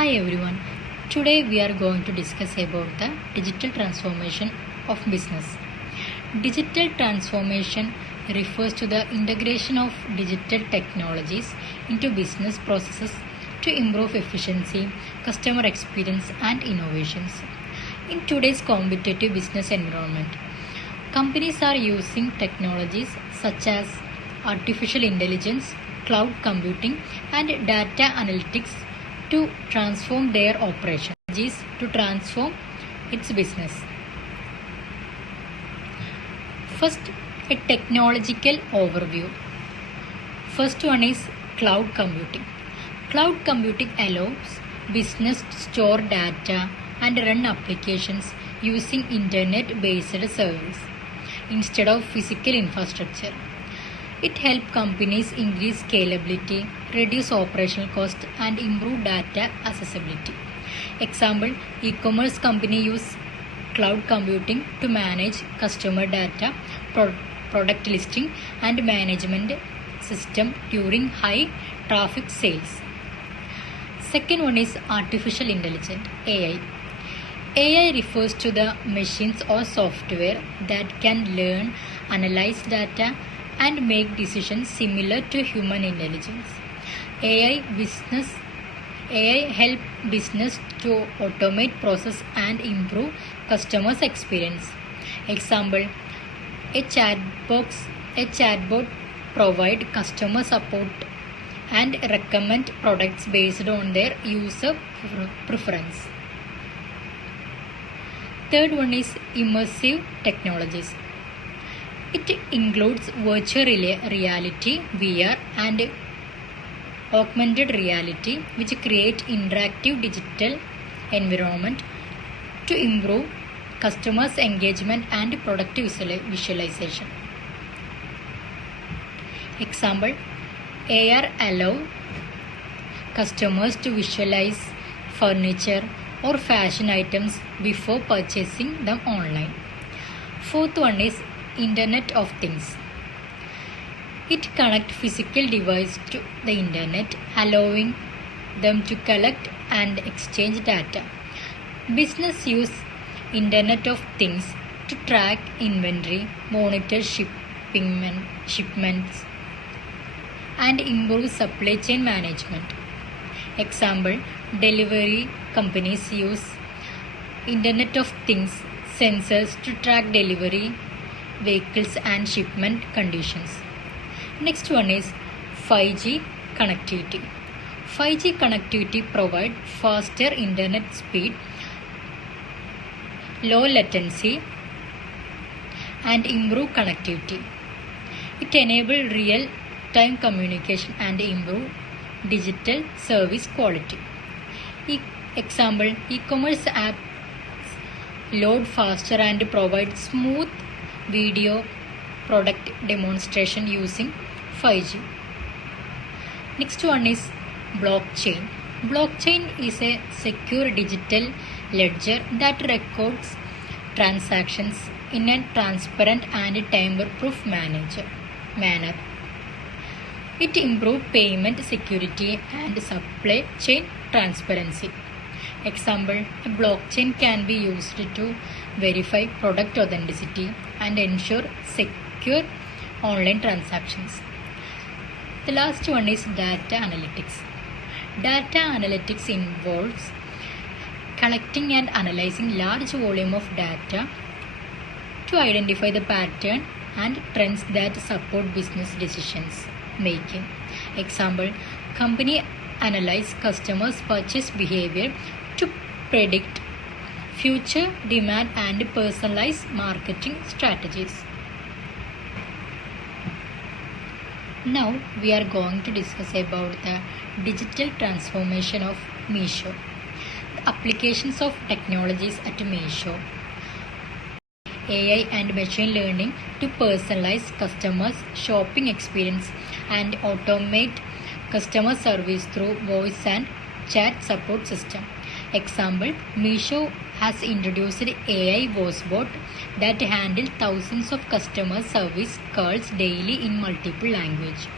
Hi everyone. Today we are going to discuss about the digital transformation of business. Digital transformation refers to the integration of digital technologies into business processes to improve efficiency, customer experience and innovations. In today's competitive business environment, companies are using technologies such as artificial intelligence, cloud computing and data analytics to transform their operations, to transform its business. First, a technological overview. First one is cloud computing. Cloud computing allows business to store data and run applications using internet-based service instead of physical infrastructure. It helps companies increase scalability, reduce operational cost and improve data accessibility. Example, e-commerce company use cloud computing to manage customer data, product listing and management system during high traffic sales. Second one is artificial intelligence, AI. AI refers to the machines or software that can learn, analyze data and make decisions similar to human intelligence. AI help business to automate process and improve customers' experience. Example, a chatbot provide customer support and recommend products based on their user preference. Third one is immersive technologies. It includes virtual reality, VR and augmented reality, which create interactive digital environment to improve customers' engagement and product visualization. Example, AR allow customers to visualize furniture or fashion items before purchasing them online. Fourth one is Internet of Things. It connects physical devices to the internet, allowing them to collect and exchange data. Business use Internet of Things to track inventory, monitor shipments, and improve supply chain management. Example, delivery companies use Internet of Things sensors to track delivery vehicles and shipment conditions. Next one is 5G connectivity. 5G connectivity provides faster internet speed, low latency and improve connectivity. It enables real-time communication and improve digital service quality. Example, e-commerce apps load faster and provide smooth video product demonstration using 5G. Next one is blockchain. Blockchain is a secure digital ledger that records transactions in a transparent and tamper-proof manner. It improves payment security and supply chain transparency. Example, a blockchain can be used to verify product authenticity and ensure secure online transactions. The last one is data analytics. Data analytics involves collecting and analyzing large volume of data to identify the pattern and trends that support business decisions making. Example, company analyze customers' purchase behavior to predict future demand and personalize marketing strategies. Now we are going to discuss about the digital transformation of Meesho. The applications of technologies at Meesho, AI and machine learning to personalize customers' shopping experience and automate customer service through voice and chat support system. Example, Meesho has introduced AI voice bot that handle thousands of customer service calls daily in multiple languages.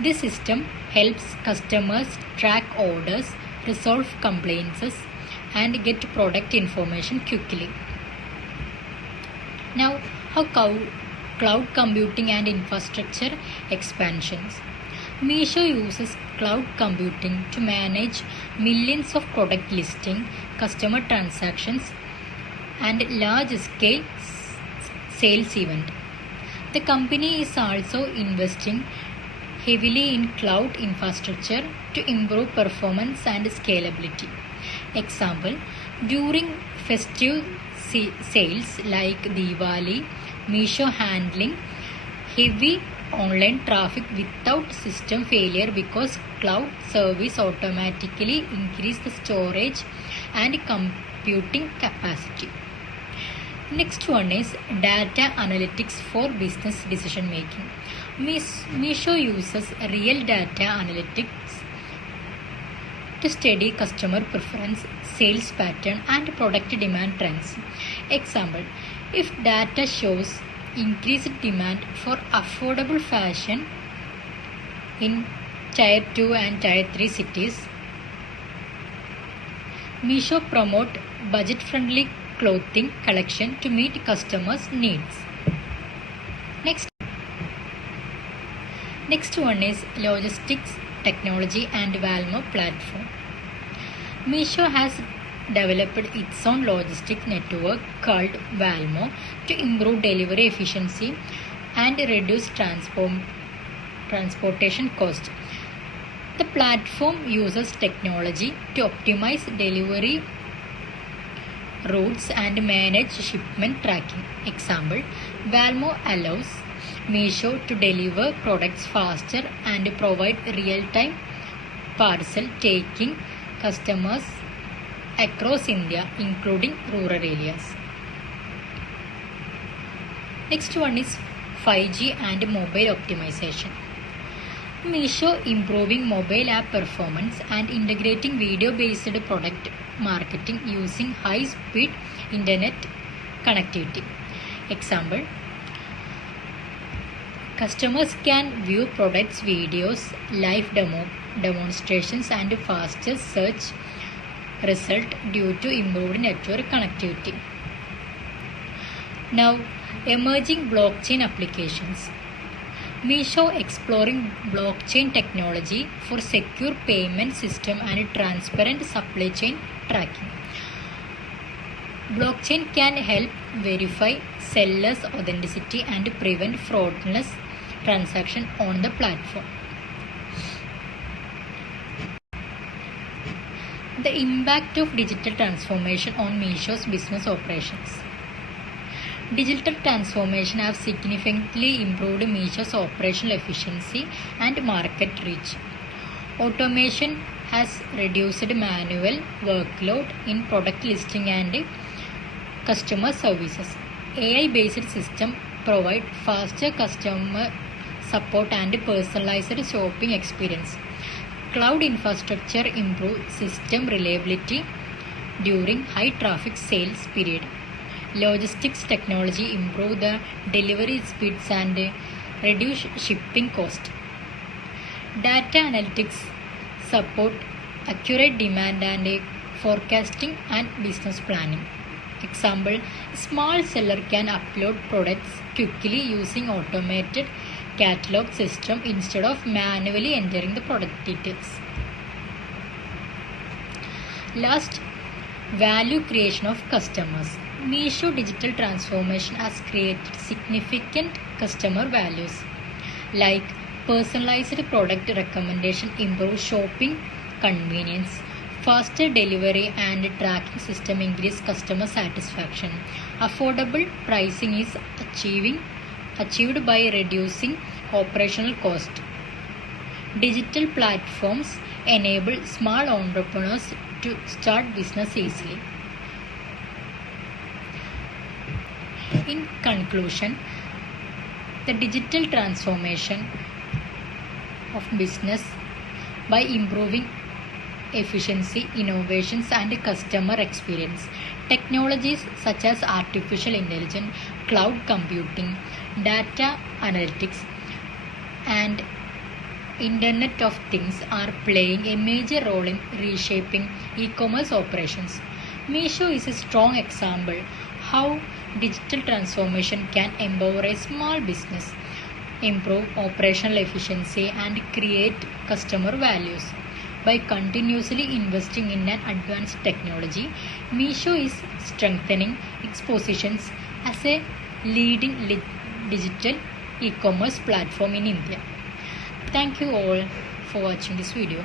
This system helps customers track orders, resolve complaints, and get product information quickly. Now, how cloud computing and infrastructure expansions. Meesho uses cloud computing to manage millions of product listings, customer transactions, and large-scale sales events. The company is also investing heavily in cloud infrastructure to improve performance and scalability. Example, during festive sales like Diwali, Meesho handling heavy online traffic without system failure because cloud service automatically increase the storage and computing capacity. Next one is data analytics for business decision making. Meesho uses real data analytics to study customer preference, sales pattern, and product demand trends. Example, if data shows increased demand for affordable fashion in Tier 2 and Tier 3 cities, Meesho promote budget-friendly clothing collection to meet customers' needs. Next one is logistics technology and Valmo platform. Meesho has developed its own logistics network called Valmo to improve delivery efficiency and reduce transportation cost. The platform uses technology to optimize delivery routes and manage shipment tracking. Example, Valmo allows Meesho to deliver products faster and provide real-time parcel taking customers across India, including rural areas. Next one is 5G and mobile optimization. Meesho improving mobile app performance and integrating video-based product marketing using high-speed internet connectivity. Example, customers can view products videos, live demonstrations, and faster search result due to improved network connectivity. Now, emerging blockchain applications. Meesho exploring blockchain technology for secure payment system and transparent supply chain tracking. Blockchain can help verify sellers' authenticity and prevent fraudulent transaction on the platform. The impact of digital transformation on Meesho's business operations. Digital transformation has significantly improved Meesho's operational efficiency and market reach. Automation has reduced manual workload in product listing and customer services. AI-based systems provide faster customer support and personalized shopping experience. Cloud infrastructure improves system reliability during high traffic sales period. Logistics technology improve the delivery speeds and reduce shipping cost. Data analytics support accurate demand and forecasting and business planning. Example, small seller can upload products quickly using automated catalog system instead of manually entering the product details. Last, value creation of customers. Meesho digital transformation has created significant customer values like personalized product recommendation, improved shopping convenience, faster delivery and tracking system increase customer satisfaction. Affordable pricing is achieved by reducing operational cost. Digital platforms enable small entrepreneurs to start business easily. In conclusion, the digital transformation of business by improving efficiency, innovations, and customer experience. Technologies such as artificial intelligence, cloud computing, data analytics, and Internet of Things are playing a major role in reshaping e-commerce operations. Meesho is a strong example how digital transformation can empower a small business, improve operational efficiency, and create customer values. By continuously investing in an advanced technology, Meesho is strengthening its positions as a leading digital e-commerce platform in India. Thank you all for watching this video.